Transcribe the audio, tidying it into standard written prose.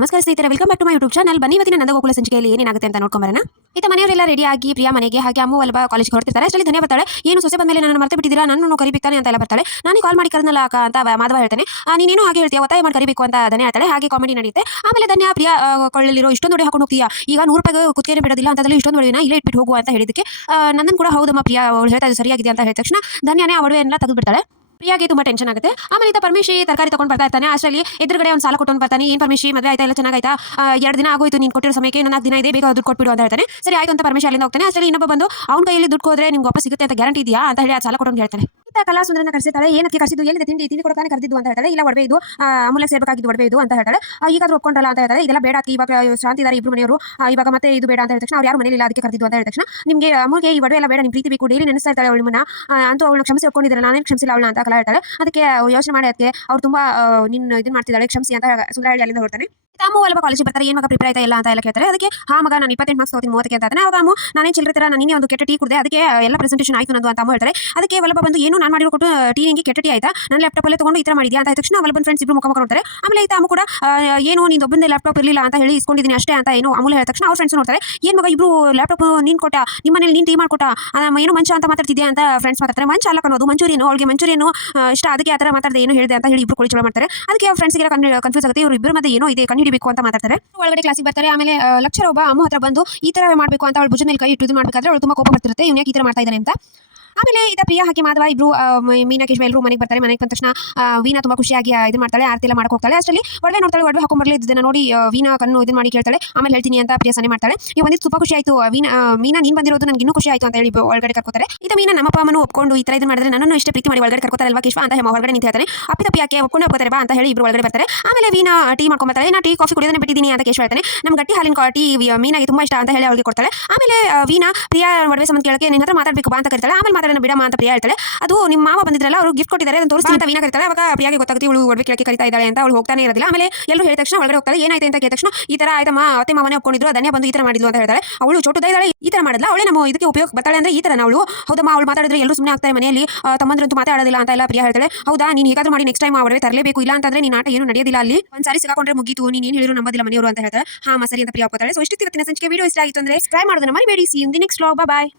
ನಮಸ್ಕಾರ ಸ್ನೇಹಿತರೆ, welcome back to my YouTube channel. ಬನ್ನಿ ಇವತ್ತಿನ ನಂದಗೋಕುಲ ಸಂಚಿಕೆಯಲ್ಲಿ ಏನಾಗುತ್ತೆ ಅಂತ ನೋಡ್ಕೊಂಬರೋಣ. ಇತ್ತ ಮನೆಯವರೆಲ್ಲ ರೆಡಿ ಆಗಿ ಪ್ರಿಯಾ ಮನೆಗೆ ಹಾಗೆ ಅಮ್ಮು ಅಲ್ವಾ ಕಾಲೇಜ್ಗೆ ಹೊರಟಿರ್ತಾರೆ. ಅಷ್ಟರಲ್ಲಿ ಧನ್ಯ ಬರ್ತಾಳೆ. ಏನು ಸೊಸೆ ಬಂದ ಮೇಲೆ ನನ್ನ ಮರ್ತೆ ಬಿಟ್ಟಿದ್ದೀರಾ, ನನ್ನನ್ನು ಕರಿಬೇಕಾನೆ ಅಂತ ಎಲ್ಲ ಬರ್ತಾಳೆ. ನಾನು ಕಾಲ್ ಮಾಡಿ ಕರೆನಲ್ಲ ಅಕ್ಕ ಅಂತ ಮಾಧವ ಹೇಳ್ತಾನೆ. ನೀನೇನು ಹಾಗೆ ಹೇಳ್ತೀಯ, ಒತ್ತಾಯ ಮಾಡಿ ಕರಿಬೇಕು ಅಂತ ಧನ್ಯ ಹೇಳ್ತಾಳೆ. ಹಾಗೆ ಕಾಮಿಡಿ ನಡೆಯುತ್ತೆ. ಆಮೇಲೆ ಧನ್ಯ ಪ್ರಿಯಾ ಕೊಳ್ಳಲಿರೋ ಇಷ್ಟೊಂದು ಒಡೆ ಹಾಕೊಂಡು ಹೋಗ್ತೀಯಾ, ಈಗ 100 ರೂಪಾಯಿಗೆ ಕುತ್ತಿಗೆ ಬಿಡೋದಿಲ್ಲ ಅಂತದಲ್ಲಿ ಇಷ್ಟೊಂದು ಒಡೆನ ಇಲ್ಲೇ ಇಟ್ಬಿಟ್ಟು ಹೋಗುವ ಅಂತ ಹೇಳಿದಕ್ಕೆ ನನ್ನನ್ನು ಕೂಡ ಹೌದಮ್ಮ ಪ್ರಿಯಾ ಅವಳು ಹೇಳ್ತಾ ಇದು ಸರಿಯಾಗಿದೆ ಅಂತ ಹೇಳಿದ ತಕ್ಷಣ ಧನ್ಯನೇ ಆ ಒಡವೆಯನ್ನ ತೆಗೆದು ಬಿಡ್ತಾಳೆ. ಪ್ರಿಯಾಗೆ ತುಂಬಾ ಟೆನ್ಷನ್ ಆಗುತ್ತೆ. ಆಮೇಲೆ ಇತ್ತ ಪರಮೇಶಿ ತರಕಾರಿ ತಗೊಂಡು ಬರ್ತಾ ಇರ್ತಾನೆ. ಅಷ್ಟರಲ್ಲಿ ಎದುರುಗಡೆ ಒಂದು ಸಾಲ ಕೊಟ್ಟು ಬರ್ತಾನೆ. ಏನು ಪರಮೇಶಿ ಮದುವೆ ಆಯ್ತಾ, ಎಲ್ಲ ಚೆನ್ನಾಗಾಯ್ತಾ, 2 ದಿನ ಆಗೋಯ್ತು ನೀನು ಕೊಟ್ಟಿರೋ ಸಮಯಕ್ಕೆ, 4 ದಿನ ಇದೆ, ಬೇಗ ದುಡ್ಡು ಕೊಟ್ಬಿಡು ಅಂತ ಹೇಳ್ತಾನೆ. ಸರಿ ಆಯ್ತು ಅಂತ ಪರಮೇಶಿ ಅಲ್ಲಿಂದ ಹೋಗ್ತಾನೆ. ಅಷ್ಟರಲ್ಲಿ ಇನ್ನೊಬ್ಬ ಬಂದು ಅವ್ನ ಕೈಯಲ್ಲಿ ದುಡ್ಡು ಹೋದ್ರೆ ನಿಮ್ಗೆ ವಾಪಸ್ ಸಿಗುತ್ತೆ ಅಂತ ಗ್ಯಾರಂಟಿ ಇದೆಯಾ ಅಂತ ಹೇಳಿ ಆ ಸಾಲ ಕೊಟ್ಟು ಹೇಳ್ತಾನೆ. ಇತ್ತ ಕಲಾ ಸುಂದರನ ಕರೆಸಿರ್ತಾಳೆ. ಏನಕ್ಕೆ ಕರೆಸಿದ್ದು, ಎಲ್ಲಿದೆ ತಿಂಡಿ ಕೊಡಕಾನೆ ಕರೆದಿದ್ದು ಅಂತ ಹೇಳ್ತಾಳೆ. ಇಲ್ಲ ಒಡವೆ ಇದು ಅಮೂಲ್ಯಕ್ಕೆ ಸೇರ್ಬೇಕಾಗಿದ್ದು ಒಡವೆ ಇದು ಅಂತ ಹೇಳ್ತಾಳೆ. ಈಗಾದ್ರೂ ಒಪ್ಕೊಂಡ್ರಲ್ಲ ಅಂತ ಹೇಳ್ತಾರೆ. ಇದೆಲ್ಲ ಬೇಡ, ಇವಾಗ ಶಾಂತಿ ಇದ್ದಾರೆ ಇಬ್ರು ಮನೆಯವರು, ಇವಾಗ ಮತ್ತೆ ಇದು ಬೇಡ ಅಂತ ಹೇಳಿದ ತಕ್ಷಣ ಅವ್ರು ಯಾರು ಮನೇಲಿ ಇಲ್ಲ ಅದಕ್ಕೆ ಕರೆದಿದ್ದು ಅಂತ ಹೇಳಿದ ತಕ್ಷಣ ನಿಮಗೆ ಅಮೂಲ್ಗೆ ಈ ಒಡವೆ ಎಲ್ಲ ಬೇಡ, ನಿಮ್ಮ ಪ್ರೀತಿ ಬೇಕು, ಡೈಲಿ ನೆನೆಸ್ತಾ ಇರ್ತಾಳೆ ಅವಳನ್ನ, ಅಂತೂ ಅವಳನ್ನ ಕ್ಷಮಿಸಿ ಒಪ್ಕೊಂಡಿದ್ದಾರೆ, ನಾನೇನು ಕ್ಷಮಿಸಿಲ್ಲ ಅವಳನ್ನ ಅಂತ ಕಲಾ ಹೇಳ್ತಾಳೆ. ಅದಕ್ಕೆ ಯೋಚನೆ ಮಾಡಿ ಅದಕ್ಕೆ ಅವ್ರು ತುಂಬಾ ನಿನ್ನ ಇದನ್ನ ಮಾಡ್ತಿದ್ದಾಳೆ, ಕ್ಷಮಿಸಿ ಅಂತ ಸುಂದರ ಹೇಳಿ ಅಲ್ಲಿಂದ ಹೊರಡ್ತಾನೆ. ಅಮ್ಮು ಅಲ್ವಾ ಕಾಲೇಜಿಗೆ ಬರ್ತಾರೆ. ಏನು ಮಗ ಪ್ರಿಪೇರ್ ಆಯ್ತಾ ಇಲ್ಲ ಅಂತ ಎಲ್ಲ ಕೇಳ್ತಾರೆ. ಅದಕ್ಕೆ ಮಗ ನಾನು 28 ಮಾರ್ಕ್ಸ್ ತಗೋತೀನಿ 30ಕ್ಕೆ ಅಂತ ಅವಾಗ ಅಮ್ಮು ನಾನೇನು ಚಿಲ್ಲರೆ ತರ ನಿನ್ನೆ ಒಂದು ಕೆಟ್ಟ ಟೀ ಕುಡಿದೆ, ಅದಕ್ಕೆ ಎಲ್ಲ ಪ್ರೆಸೆಂಟೇಷನ್ ಆಯ್ತು ನಂದು ಅಂತ ಅಮ್ಮು ಹೇಳ್ತಾರೆ. ಅದಕ್ಕೆ ವಲ್ಲಭ ಬಂದು ಏನು ನಾನು ಮಾಡಿರೋ ಕೊಟ್ಟು ಟೀ ನಿಂಗೆ ಕೆಟ್ಟ ಟೀ ಆಯ್ತಾ, ನನ್ನ ಲ್ಯಾಪ್ಟಾಪ್ ಅಲ್ಲೇ ತಗೊಂಡು ಈ ತರ ಮಾಡಿದ್ಯಾ ಅಂತ ತಕ್ಷಣ ವಲ್ಲಭನ ಫ್ರೆಂಡ್ಸ್ ಇಬ್ರು ಮುಖ ನೋಡ್ತಾರೆ. ಆಮೇಲೆ ಅಮ್ಮು ಕೂಡ ಏನು ನಿಂದು ಒಬ್ಬಂದೇ ಲ್ಯಾಪ್ಟಾಪ್ ಇರಲಿಲ್ಲ ಅಂತ ಹೇಳಿ ಇಸ್ಕೊಂಡಿದ್ದೀನಿ ಅಷ್ಟೇ ಅಂತ ಏನು ಅಮೂಲ್ಯ ಹೇಳಿದ ತಕ್ಷಣ ಅವ್ರ ಫ್ರೆಂಡ್ಸ್ ನೋಡ್ತಾರೆ. ಏನು ಮಗ ಇಬ್ರು ಲ್ಯಾಪ್ಟಾಪ್ ನೀನು ಕೊಟ್ಟ, ನಿಮ್ಮ ಮನೇಲಿ ನೀನು ಟೀ ಮಾಡ್ಕೊಟ್ಟ, ಏನು ಮಂಚ ಅಂತ ಮಾತಾಡ್ತಿದ್ಯಾ ಅಂತ ಫ್ರೆಂಡ್ಸ್ ಮಾತಾಡ್ತಾರೆ. ಮಂಚ ಅಲ್ಲ ಕನ್ನೋದು ಮಂಚೂರಿಯನು, ಅವಳಿಗೆ ಮಂಚೂರಿಯನು ಇಷ್ಟ, ಅದಕ್ಕೆ ಆ ಥರ ಮಾತಾಡಿದೆ ಏನು ಹೇಳಿದೆ ಅಂತ ಹೇಳಿ ಇಬ್ರು ಕೊಳಿಚೋಳ ಮಾಡ್ತಾರೆ. ಅದಕ್ಕೆ ಅವ್ರ ಫ್ರೆಂಡ್ಸ್ಗೆಲ್ಲ ಕನ್ಫ್ಯೂಸ್ ಆಗುತ್ತೆ. ಇವರು ಇಬ್ಬರು ಮತ್ತೆ ಏನೋ ಇದೆ ಕಂಡು ಹಿಡಿಬೇಕು ಅಂತ ಮಾತಾಡ್ತಾರೆ. ಒಳಗಡೆ ಕ್ಲಾಸಿಗೆ ಬರ್ತಾರೆ. ಆಮೇಲೆ ಲೆಕ್ಚರ್ ಒಬ್ಬ ಅಮ್ಮು ಹತ್ರ ಬಂದು ಈ ತರ ಮಾಡಬೇಕು ಅಂತ ಅವಳು ಭುಜದ ಮೇಲೆ ಕೈ ಇಟ್ಟು ಇದು ಮಾಡಬೇಕಾದ್ರೆ ಅವಳು ತುಂಬಾ ಕೋಪ ಬರ್ತಿರುತ್ತೆ, ಇವ್ನು ಯಾಕೆ ಈ ತರ ಮಾಡ್ತಾ ಇದ್ದಾನೆ ಅಂತ. ಆಮೇಲೆ ಇದ ಪ್ರಿಯಾ ಹಾಕಿ ಮಾಧವ ಇಬ್ರು ಮೀನಾಕೇಶ್ ಎಲ್ಲರೂ ಮನೆಗೆ ಬರ್ತಾರೆ. ಮನೆಗೆ ಬಂದ ತಕ್ಷಣ ವೀಣಾ ತುಂಬಾ ಖುಷಿಯಾಗಿ ಇದು ಮಾಡ್ತಾಳೆ, ಆರತಿ ಎಲ್ಲ ಮಾಡಕ್ಕೆ ಹೋಗ್ತಾಳೆ. ಅಷ್ಟರಲ್ಲಿ ಒಡವೆ ನೋಡ್ತಾಳೆ, ಒಡವೆ ಹಾಕೊಂಡ್ಬರ್ಲಿ ಇದನ್ನ ನೋಡಿ ವೀಣಾ ಕಣ್ಣು ಇದು ಮಾಡಿ ಕೇಳ್ತಾಳೆ. ಆಮೇಲೆ ಹೇಳ್ತೀನಿ ಅಂತ ಪ್ರಿಯಾ ಸನ್ನೆ ಮಾಡ್ತಾಳೆ. ನೀವು ಬಂದಿದ್ದು ತುಂಬಾ ಖುಷಿ ಆಯ್ತು ಮೀನಾ, ನೀನು ಬಂದಿರೋದು ನನಗೆ ಇನ್ನೂ ಖುಷಿ ಆಯ್ತು ಅಂತ ಹೇಳಿ ಒಳಗಡೆ ಕರ್ಕೋತಾರೆ. ಇದ ಮೀನಾ ನಮ್ಮ ಅಪ್ಪ ಅಮ್ಮನು ಒಪ್ಕೊಂಡು ಈ ತರ ಇದು ಮಾಡಿದ್ರೆ ನನ್ನನ್ನು ಇಷ್ಟೇ ಪ್ರೀತಿ ಮಾಡಿ ಒಳಗಡೆ ಕರ್ಕೋತಾರೆ ಅಲ್ವಾ ಕೇಶವ ಅಂತ ಹೊರಗಡೆ ನಿಂತು ಹೇಳ್ತಾನೆ. ಅಪ್ಪಿ ಯಾಕೆ ಒಪ್ಕೊಂಡು ಹೋಗ್ತಾರೆ ಬಾ ಅಂತ ಹೇಳಿ ಇಬ್ರು ಒಳಗಡೆ ಬರ್ತಾರೆ. ಆಮೇಲೆ ವೀಣಾ ಟೀ ಮಾಡ್ಕೊಂಡ್ಬರ್ತಾಳೆ. ನಾ ಟೀ ಕಾಫಿ ಕುಡಿಯೋದನ್ನ ಬಿಟ್ಟಿದ್ದೀನಿ ಅಂತ ಕೇಶವ ಹೇಳ್ತಾನೆ. ನಮ್ಮ ಗಟ್ಟಿ ಹಾಲಿನ ಟೀ ಮೀನಾಗೆ ತುಂಬಾ ಇಷ್ಟ ಅಂತ ಹೇಳಿ ಅವಳಿಗೆ ಕೊಡ್ತಾಳೆ. ಆಮೇಲೆ ವೀಣಾ ಪ್ರಿಯಾ ಒಡವೆ ಸಂಬಂಧ ಕೇಳಕ್ಕೆ ನಿನ್ನ ಹತ್ರ ಮಾತಾಡಬೇಕು ಬಾ ಅಂತ ಕರೀತಾಳೆ. ಆಮೇಲೆ ಮಾತಾಡೋಣ ಬಿಡಮ್ಮ ಅಂತ ಪ್ರಿಯಾ ಹೇಳ್ತಾಳೆ. ಅದು ನಿಮ್ಮ ಮಾವ ಬಂದಿದ್ರಲ್ಲ, ಅವರು ಗಿಫ್ಟ್ ಕೊಟ್ಟಿದ್ದಾರೆ, ಅದನ್ನು ತೋರಿಸ್ತಾ ಅಂತ ವೀಣಾ ಕರೀತಾಳೆ. ಅವಾಗ ಪ್ರಿಯಾಗೆ ಗೊತ್ತಾಗುತ್ತೆ ಇವಳು ಒಡವೆ ಕೇಳಕ್ಕೆ ಕರೀತಾ ಇದ್ದಾಳೆ ಅಂತ. ಅವಳು ಹೋಗ್ತಾನೆ ಇರೋದಿಲ್ಲ. ಆಮೇಲೆ ಎಲ್ಲರೂ ಹೇಳಿದ ತಕ್ಷಣ ಒಳಗಡೆ ಹೋಗ್ತಾಳೆ. ಏನಾಯ್ತು ಅಂತ ಕೇಳಿದ ತಕ್ಷಣ ಈ ತರ ಆಯ್ತಮ್ಮ, ಅತ್ತೆ ಮಾವನೇ ಒಪ್ಕೊಂಡಿದ್ರು, ಧನ್ಯ ಬಂದು ಈ ತರ ಮಾಡಿದ್ಲು ಅಂತ ಹೇಳ್ತಾಳೆ. ಅವಳು ಚೋಟುದ ಇದ್ದಾಳೆ, ಈ ತರ ಮಾಡಿದ್ಲ, ಅವಳೇ ನಮ್ಮ ಇದಕ್ಕೆ ಉಪಯೋಗ ಬರ್ತಾಳೆ ಅಂದ್ರೆ ಈ ತರ ಅವಳು. ಹೌದಮ್ಮ, ಅವಳು ಮಾತಾಡಿದ್ರೆ ಎಲ್ಲರೂ ಸುಮ್ಮನೆ ಆಗ್ತಾರೆ ಮನೆಯಲ್ಲಿ, ತಮ್ಮಂದ್ರಂತೂ ಮಾತಾಡೋದಿಲ್ಲ ಅಂತ ಎಲ್ಲ ಪ್ರಿಯಾ ಹೇಳ್ತಾಳೆ. ಹೌದಾ, ನೀನು ಹೇಗಾದ್ರೂ ಮಾಡಿ ನೆಕ್ಸ್ಟ್ ಟೈಮ್ ಆ ಒಡವೆ ತರಲೇಬೇಕು, ಇಲ್ಲ ಅಂತಂದ್ರೆ ನೀನು ಆಟ ಏನು ನಡೆಯೋದಿಲ್ಲ, ಅಲ್ಲಿ ಒಂದ್ಸಾರಿ ಸಿಗಾಕೊಂಡ್ರೆ ಮುಗೀತು, ನೀನು ಏನು ಹೇಳಿದ್ರು ನಂಬೋದಿಲ್ಲ ಮನೆಯವರು ಅಂತ ಹೇಳ್ತಾರೆ. ಸರಿ ಅಂತ ಪ್ರಿಯಾ ಹೋಗ್ತಾಳೆ. ಸೊ ಇಷ್ಟು ಇವತ್ತಿನ ಸಂಚಿಕೆ ವಿಡಿಯೋ ಇಷ್ಟ ಆಗಿತ್ತು ಅಂದ್ರೆ ಸಬ್ಸ್ಕ್ರೈಬ್ ಮಾಡೋದನ್ನ ಮರಿಬೇಡಿ. See in the next vlog. Bye.